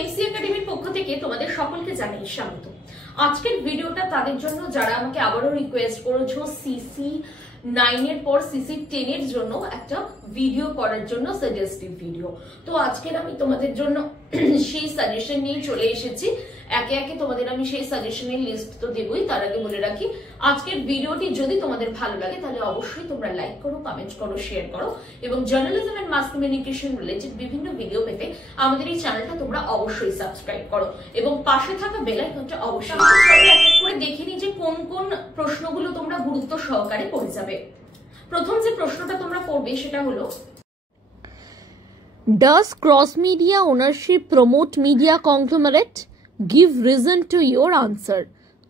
MC একাডেমির পক্ষ থেকে তোমাদের সকলকে জানাই স্বাগত। আজকের ভিডিওটা তাদের জন্য যারা আমাকে আবারও রিকোয়েস্ট করেছো সিসি 9 এর পর সিসি 10 এর জন্য একটা ভিডিও করার জন্য সাজেস্টিভ ভিডিও। তো আজকের আমি তোমাদের জন্য সেই সাজেশন নিয়ে চলে এসেছি। একে একে তোমাদের আমি সেই সাজেশনের লিস্ট তো দেবই, তার আগে বলে রাখি আজকের ভিডিওটি যদি তোমাদের ভালো লাগে তাহলে অবশ্যই তোমরা লাইক করো, কমেন্ট করো, শেয়ার করো এবং journalism and mass communication related বিভিন্ন ভিডিও পেতে আমাদের এই চ্যানেলটা তোমরা অবশ্যই সাবস্ক্রাইব করো এবং পাশে থাকা বেল আইকনটা অবশ্যই এক এক করে দেখে নি যে কোন কোন প্রশ্নগুলো তোমরা গুরুত্ব সহকারে পড়ে যাবে। প্রথম যে প্রশ্নটা তোমরা পড়বে সেটা হলো, Does cross-media ownership promote media conglomerate? Give reason to your answer.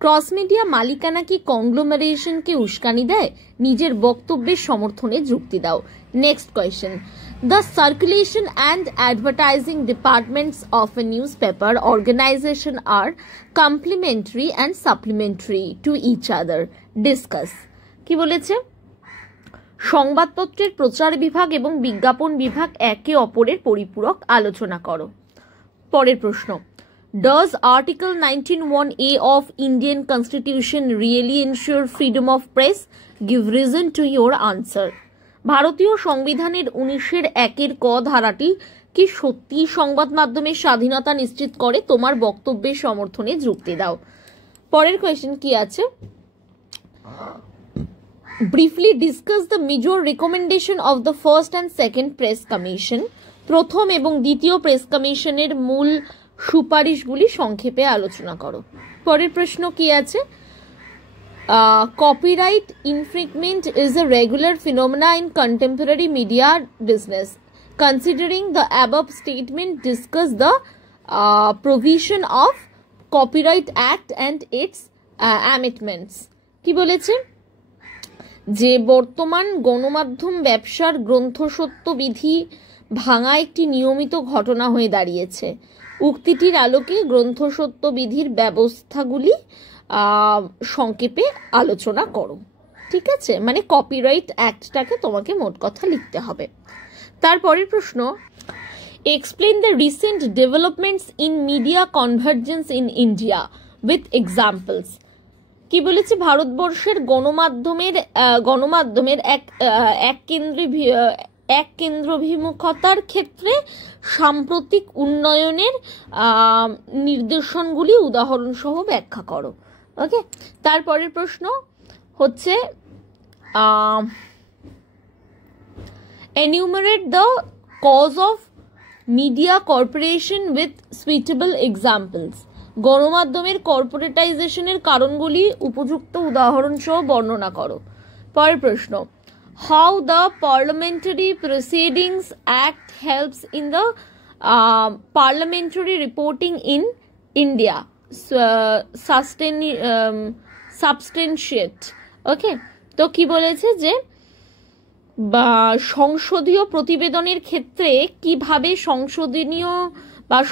Cross-media মালিকানা কি কংগ্লোমারেশনকে উস্কানি দেয়? নিজের বক্তব্যের সমর্থনে যুক্তি দাও। Next question, The circulation and advertising departments of a newspaper organization are complementary and supplementary to each other. Discuss. কি বলেছে? সংবাদপত্রের প্রচার বিভাগ এবং বিজ্ঞাপন বিভাগ একে অপরের পরিপূরক, আলোচনা করো। পরের প্রশ্ন, Does Article 19(1)(a) of Indian Constitution really ensure freedom of press? Give reason to your answer. ভারতীয় সংবিধানের 19(1)(ক) ধারাটি কি সত্যি সংবাদ মাধ্যমের স্বাধীনতা নিশ্চিত করে? তোমার বক্তব্যের সমর্থনে যুক্তি দাও। পরের কোয়েশ্চেন কি আছে? Briefly discuss the major recommendation of the first and second press commission. প্রথম এবং দ্বিতীয় প্রেস কমিশনের মূল সুপারিশগুলি সংক্ষেপে আলোচনা করো। পরের প্রশ্ন কি আছে? Copyright infringement is a regular phenomena in contemporary media business. Considering the above statement, discuss the provision of Copyright Act and its amendments. কি বলেছে? যে বর্তমান গণমাধ্যম ব্যবসার গ্রন্থসত্ব বিধি ভাঙা একটি নিয়মিত ঘটনা হয়ে দাঁড়িয়েছে। উক্তিটির আলোকে গ্রন্থসত্ব বিধির ব্যবস্থাগুলি সংক্ষেপে আলোচনা করো। ঠিক আছে, মানে কপিরাইট অ্যাক্টটাকে তোমাকে মোট কথা লিখতে হবে। তারপরের প্রশ্ন, explain the recent developments in media convergence in India with examples. কি বলেছে? ভারতবর্ষের গণমাধ্যমের এক কেন্দ্রভিমুখতার ক্ষেত্রে সাম্প্রতিক উন্নয়নের নির্দেশনগুলি উদাহরণসহ ব্যাখ্যা করো। ওকে, তারপরের প্রশ্ন হচ্ছে enumerate the cause of media corporation with suitable examples. গণমাধ্যমের কর্পোরেটাইজেশনের কারণগুলি উপযুক্ত উদাহরণ সহ বর্ণনা করো। পরের প্রশ্ন, how the Parliamentary Proceedings Act helps in the parliamentary reporting in India. Substantiate. ওকে, তো কি বলেছে যে সংসদীয় প্রতিবেদনের ক্ষেত্রে কিভাবে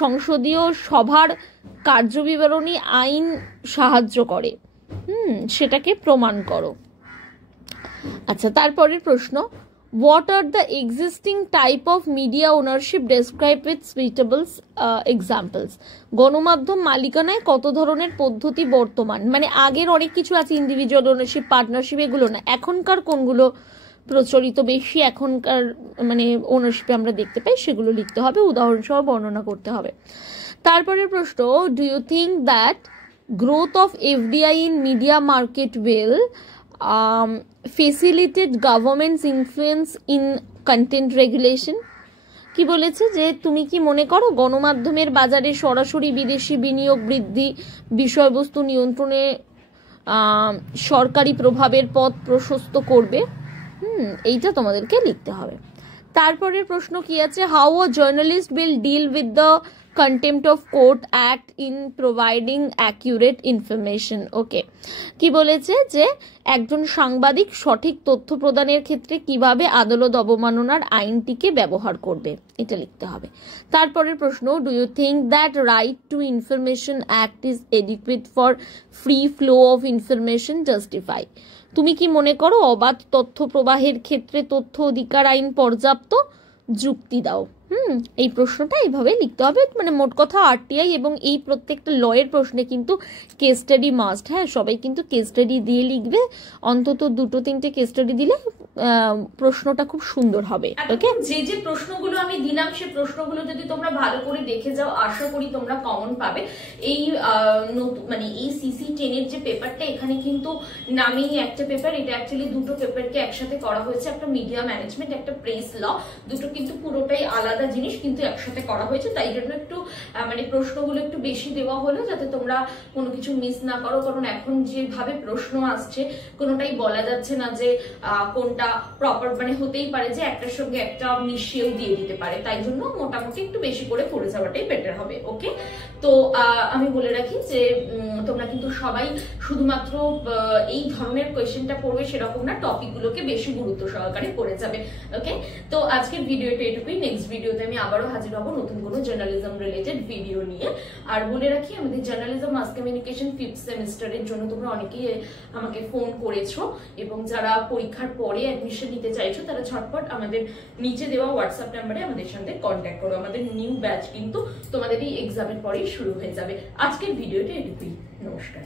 সংসদীয় সভার কার্যবিবরণী আইন সাহায্য করে, সেটাকে প্রমাণ করো। আচ্ছা, তারপরের প্রশ্ন, what are the existing type of media ownership describe with suitable examples. গণমাধ্যম মালিকানায় কত ধরনের পদ্ধতি বর্তমান, মানে আগের অনেক কিছু আছে, ইন্ডিভিজুয়াল ওনারশিপ, পার্টনারশিপ, এগুলো না, এখনকার কোনগুলো প্রচলিত বেশি, এখনকার মানে ওনারশিপে আমরা দেখতে পাই, সেগুলো লিখতে হবে, উদাহরণসহ বর্ণনা করতে হবে। তারপরের প্রশ্ন, do you think that growth of FDI in media market will facilitate government's influence in content regulation? কি বলেছে যে তুমি কি মনে করো গণমাধ্যমের বাজারে সরাসরি বিদেশি বিনিয়োগ বৃদ্ধি, বিষয়বস্তু নিয়ন্ত্রণে সরকারি প্রভাবের পথ প্রশস্ত করবে? এইটা তোমাদেরকে লিখতে হবে। তারপরের প্রশ্ন কি আছে? How a journalist will deal with the contempt of court act in providing accurate information. Okay, কি বলেছে যে একজন সাংবাদিক সঠিক তথ্য প্রদানের ক্ষেত্রে কিভাবে আদালত অবমাননার আইনটিকে ব্যবহার করবে, এটা লিখতে হবে। তারপরের প্রশ্ন, do you think that right to information act is adequate for free flow of information? Justify. তুমি কি মনে করো অবাধ তথ্য প্রবাহের ক্ষেত্রে তথ্য অধিকার আইন পর্যাপ্ত? যুক্তি দাও। এই প্রশ্নটা এইভাবে লিখতে হবে, মানে মোট কথা আরটিআই এবং এই প্রত্যেকটা লয়ের প্রশ্নে কিন্তু কেস স্টাডি মাস্ট। হ্যাঁ, সবাই কিন্তু কেস স্টাডি দিয়ে লিখবে, অন্তত 2-3টে কেস স্টাডি দিলে প্রশ্নটা খুব সুন্দর হবে। ওকে, যে যে প্রশ্নগুলো আমি দিলাম সেই প্রশ্নগুলো যদি তোমরা ভালো করে দেখে যাও, আশা করি তোমরা কমন পাবে। এই মানে এই সিসি 10 এর যে পেপারটা, এখানে কিন্তু নামেই একটা পেপার, এটা অ্যাকচুয়ালি দুটো পেপারকে একসাথে করা হয়েছে, একটা মিডিয়া ম্যানেজমেন্ট, একটা প্রেস ল, দুটো কিন্তু পুরোটাই আলাদা জিনিস কিন্তু একসাথে করা হয়েছে। তাই জন্য একটু মানে প্রশ্নগুলো একটু বেশি দেওয়া হলো, যাতে তোমরা কোনো কিছু মিস না করো। কারণ এখন যেভাবে প্রশ্ন আসছে কোনোটাই বলা যাচ্ছে না যে কোনটা প্রপার, মানে হতেই পারে যে একটার সঙ্গে একটা মিশিয়েও দিয়ে দিতে পারে। তাই জন্য মোটামুটি একটু বেশি করে পড়ে যাওয়াটাই বেটার হবে। ওকে, তো আমি বলে রাখি যে তোমরা কিন্তু সবাই শুধুমাত্র এই ধরনের কোয়েশ্চেনটা পড়বে সেরকম না, টপিকগুলোকে বেশি গুরুত্ব সহকারে পড়ে যাবে। ওকে, তো আজকের ভিডিওটা এটুকুই। নেক্সট ভিডিওতে আমি আবারও হাজির হব নতুন কোনো জার্নালিজম রিলেটেড ভিডিও নিয়ে। আর বলে রাখি, আমাদের জার্নালিজম মাস কমিউনিকেশন 5th সেমিস্টারের জন্য তোমরা অনেকেই আমাকে ফোন করেছো, এবং যারা পরীক্ষার পরে অ্যাডমিশন নিতে চাইছো তারা ঝটপট আমাদের নিচে দেওয়া হোয়াটসঅ্যাপ নাম্বারে আমাদের সাথে কন্ট্যাক্ট করো। আমাদের নিউ ব্যাচ কিন্তু তোমাদের এই এক্সামের পরেই শুরু হয়ে যাবে। আজকের ভিডিওটা এটুকুই। নমস্কার।